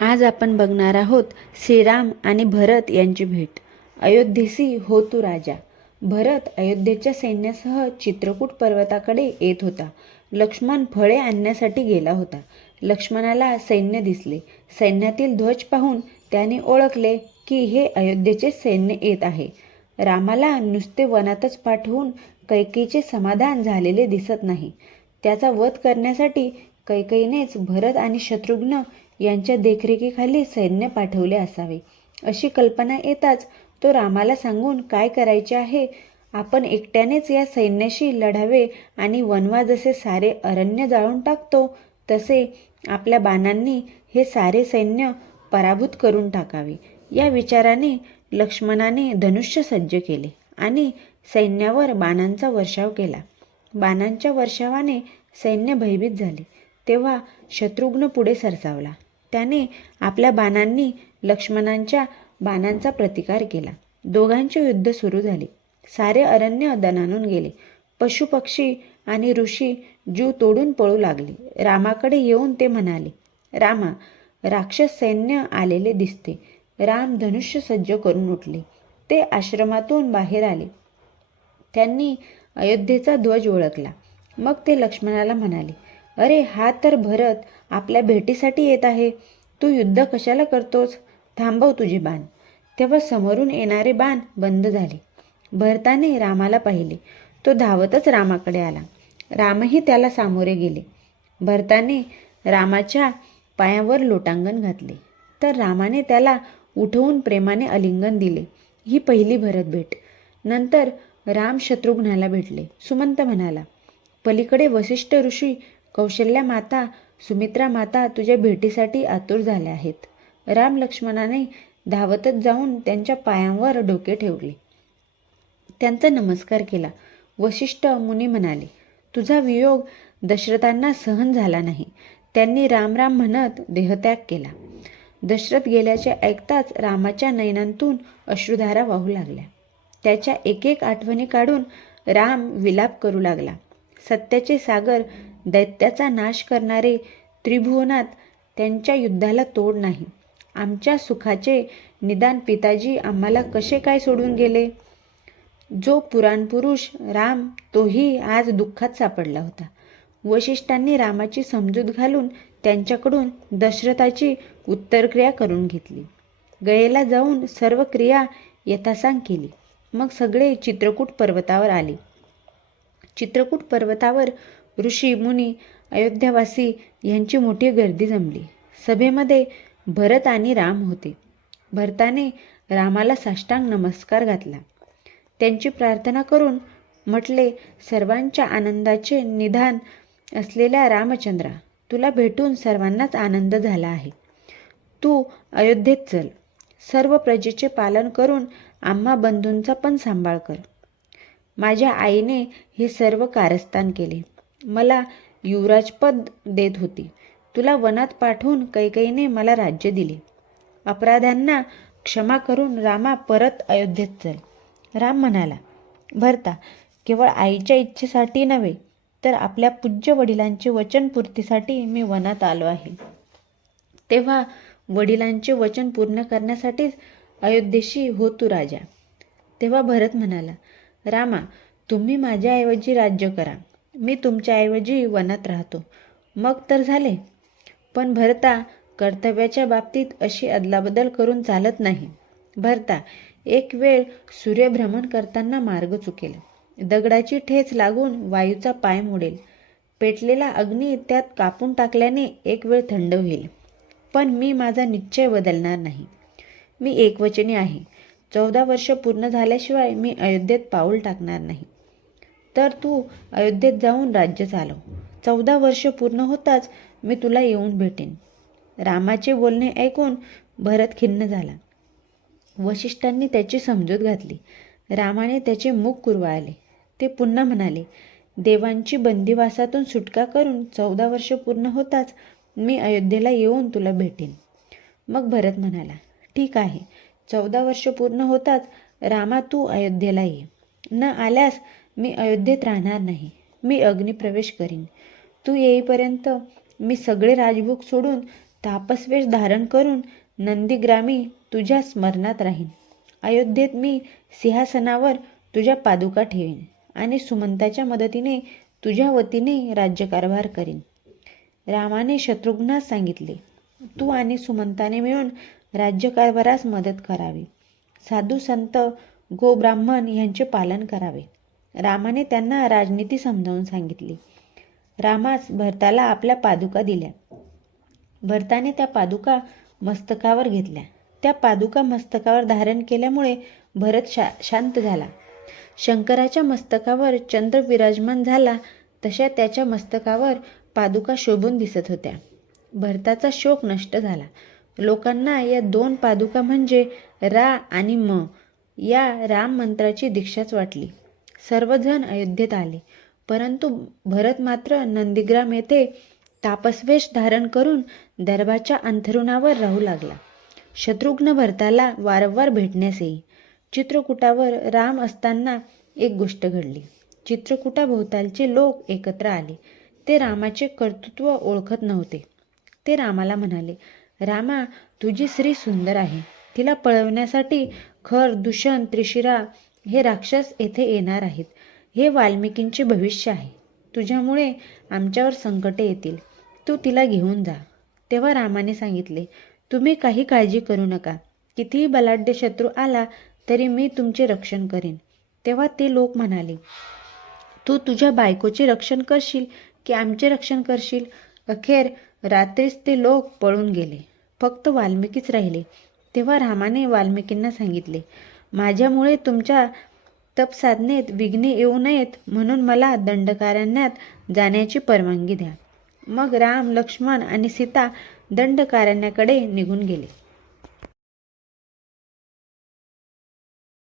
आज आपण बघणार आहोत श्रीराम आणि भरत यांची भेट. अयोध्येसी हो तू राजा. भरत अयोध्येच्या सैन्यासह चित्रकूट पर्वताकडे येत होता. लक्ष्मण फळे आणण्यासाठी गेला होता. लक्ष्मणाला सैन्य दिसले. सैन्यातील ध्वज पाहून त्याने ओळखले की हे अयोध्येचे सैन्य येत आहे. रामाला नुसते वनातच पाठवून कैकेचे समाधान झालेले दिसत नाही. त्याचा वध करण्यासाठी कैकईनेच भरत आणि शत्रुघ्न यांच्या देखरेखीखाली सैन्य पाठवले असावे. अशी कल्पना येताच तो रामाला सांगून काय करायचे आहे? आपण एकट्यानेच या सैन्याशी लढावे आणि वनवा जसे सारे अरण्य जाळून टाकतो तसे आपल्या बाणांनी हे सारे सैन्य पराभूत करून टाकावे. या विचाराने लक्ष्मणाने धनुष्य सज्ज केले आणि सैन्यावर बाणांचा वर्षाव केला. बाणांच्या वर्षावाने सैन्य भयभीत झाले. तेव्हा शत्रुघ्न पुढे सरसावला. त्याने आपल्या बाणांनी लक्ष्मणांच्या बाणांचा प्रतिकार केला. दोघांचे युद्ध सुरू झाले. सारे अरण्य दणानून गेले. पशुपक्षी आणि ऋषी जीव तोडून पळू लागले. रामाकडे येऊन ते म्हणाले रामा राक्षस सैन्य आलेले दिसते. राम धनुष्य सज्ज करून उठले. ते आश्रमातून बाहेर आले. त्यांनी अयोध्येचा ध्वज ओळखला. मग ते लक्ष्मणाला म्हणाले अरे हा तर भरत आपल्या भेटीसाठी येत आहे. तू युद्ध कशाला करतोस? थांबव तुझे बाण. तेव्हा समोरून येणारे बाण बंद झाले. भरताने रामाला पाहिले. तो धावतच रामाकडे आला. रामही त्याला सामोरे गेले. भरताने रामाच्या पायावर लोटांगण घातले. तर रामाने त्याला उठवून प्रेमाने अलिंगन दिले. ही पहिली भरत भेट. नंतर राम शत्रुघ्नाला भेटले. सुमंत म्हणाला पलीकडे वसिष्ठ ऋषी कौशल्या माता सुमित्रा माता तुझ्या भेटीसाठी आतुर झाल्या आहेत. राम लक्ष्मणाने धावतच जाऊन त्यांच्या पायांवर डोके ठेवले. त्यांचा नमस्कार केला. वशिष्ठ मुनी म्हणाले तुझा वियोग दशरथांना सहन झाला नाही. त्यांनी राम राम म्हणत देहत्याग केला. दशरथ गेल्याचे ऐकताच रामाच्या नयनांतून अश्रुधारा वाहू लागल्या. त्याच्या एक एक आठवणी काढून राम विलाप करू लागला. सत्याचे सागर दैत्याचा नाश करणारे त्रिभुवनात त्यांच्या युद्धाला तोड नाही. आमच्या सुखाचे निदान पिताजी आम्हाला कसे काय सोडून गेले? जो पुराणपुरुष राम तोही आज दुःखात सापडला होता. वशिष्ठांनी रामाची समजूत घालून त्यांच्याकडून दशरथाची उत्तरक्रिया करून घेतली. गयेला जाऊन सर्व क्रिया यथासांग केली. मग सगळे चित्रकूट पर्वतावर आले. चित्रकूट पर्वतावर ऋषी मुनी अयोध्यावासी यांची मोठी गर्दी जमली. सभेमध्ये भरत आणि राम होते. भरताने रामाला साष्टांग नमस्कार घातला. त्यांची प्रार्थना करून म्हटले सर्वांच्या आनंदाचे निधान असलेल्या रामचंद्रा तुला भेटून सर्वांनाच आनंद झाला आहे. तू अयोध्येत चल. सर्व प्रजेचे पालन करून आम्हा बंधूंचा पण सांभाळ कर. माझ्या आईने हे सर्व कारस्थान केले. मला युवराजपद देत होती. तुला वनात पाठवून कैकईने मला राज्य दिले. अपराध्यांना क्षमा करून रामा परत अयोध्येत चल. राम म्हणाला भरता केवळ आईच्या इच्छेसाठी नव्हे तर आपल्या पूज्य वडिलांचे वचनपूर्तीसाठी मी वनात आलो आहे. तेव्हा वडिलांचे वचन पूर्ण करण्यासाठीच अयोध्येशी हो तू राजा. तेव्हा भरत म्हणाला रामा तुम्ही माझ्याऐवजी राज्य करा. मी तुमच्याऐवजी वनात राहतो. मग तर झाले. पण भरता कर्तव्याच्या बाबतीत अशी अदलाबदल करून चालत नाही. भरता एक वेळ सूर्यभ्रमण करताना मार्ग चुकेल. दगडाची ठेच लागून वायूचा पाय मोडेल. पेटलेला अग्नी त्यात कापून टाकल्याने एक वेळ थंड होईल. पण मी माझा निश्चय बदलणार नाही. मी एकवचनी आहे. चौदा वर्ष पूर्ण झाल्याशिवाय मी अयोध्येत पाऊल टाकणार नाही. तर तू अयोध्येत जाऊन राज्य चालव. चौदा वर्ष पूर्ण होताच मी तुला येऊन भेटेन. रामाचे बोलणे ऐकून भरत खिन्न झाला. वशिष्ठांनी त्याची समजूत घातली. रामाने त्याचे मुख कुरवाळले. ते पुन्हा म्हणाले देवांची बंदिवासातून सुटका करून चौदा वर्ष पूर्ण होताच मी अयोध्येला येऊन तुला भेटेन. मग भरत म्हणाला ठीक आहे. चौदा वर्ष पूर्ण होताच रामा तू अयोध्येला ये. न आल्यास मी अयोध्येत राहणार नाही. मी अग्निप्रवेश करीन. तू येईपर्यंत मी सगळे राजभोग सोडून तापसवेश धारण करून नंदीग्रामी तुझ्या स्मरणात राहीन. अयोध्येत मी सिंहासनावर तुझ्या पादुका ठेवीन आणि सुमंताच्या मदतीने तुझ्या वतीने राज्यकारभार करीन. रामाने शत्रुघ्नास सांगितले तू आणि सुमंताने मिळून राज्यकारभारास मदत करावी. साधू संत गोब्राह्मण यांचे पालन करावे. रामाने त्यांना राजनीती समजावून सांगितली. रामास भरताला आपल्या पादुका दिल्या. भरताने त्या पादुका मस्तकावर घेतल्या. त्या पादुका मस्तकावर धारण केल्यामुळे भरत शा शांत झाला. शंकराच्या मस्तकावर चंद्र विराजमान झाला तशा त्याच्या मस्तकावर पादुका शोभून दिसत होत्या. भरताचा शोक नष्ट झाला. लोकांना या दोन पादुका म्हणजे रा आणि म या राम मंत्राची दीक्षाच वाटली. सर्वजण अयोध्येत आले. परंतु भरत मात्र नंदीग्राम येथे तापसवेश धारण करून दरबाच्या अंथरुणावर राहू लागला. शत्रुघ्न भरताला वारंवार भेटण्यास येई. चित्रकूटावर राम असताना एक गोष्ट घडली. चित्रकूटाभोवतालचे लोक एकत्र आले. ते रामाचे कर्तृत्व ओळखत नव्हते. ते रामाला म्हणाले रामा तुझी स्त्री सुंदर आहे. तिला पळवण्यासाठी खर दूषण त्रिशिरा हे राक्षस येथे येणार आहेत. हे वाल्मिकींचे भविष्य आहे. तुझ्यामुळे आमच्यावर संकटे येतील. तू तिला घेऊन जा. तेव्हा रामाने सांगितले तुम्ही काही काळजी करू नका. कितीही बलाढ्य शत्रू आला तरी मी तुमचे रक्षण करेन. तेव्हा ते लोक म्हणाले तू तुझ्या बायकोचे रक्षण करशील की आमचे रक्षण करशील? अखेर रात्रीच ते लोक पळून गेले. फक्त वाल्मिकीच राहिले. तेव्हा रामाने वाल्मिकींना सांगितले माझ्यामुळे तुमच्या तपसाधनेत विघ्ने येऊ नयेत म्हणून मला दंडकारण्यात जाण्याची परवानगी द्या. मग राम लक्ष्मण आणि सीता दंडकारण्याकडे निघून गेले.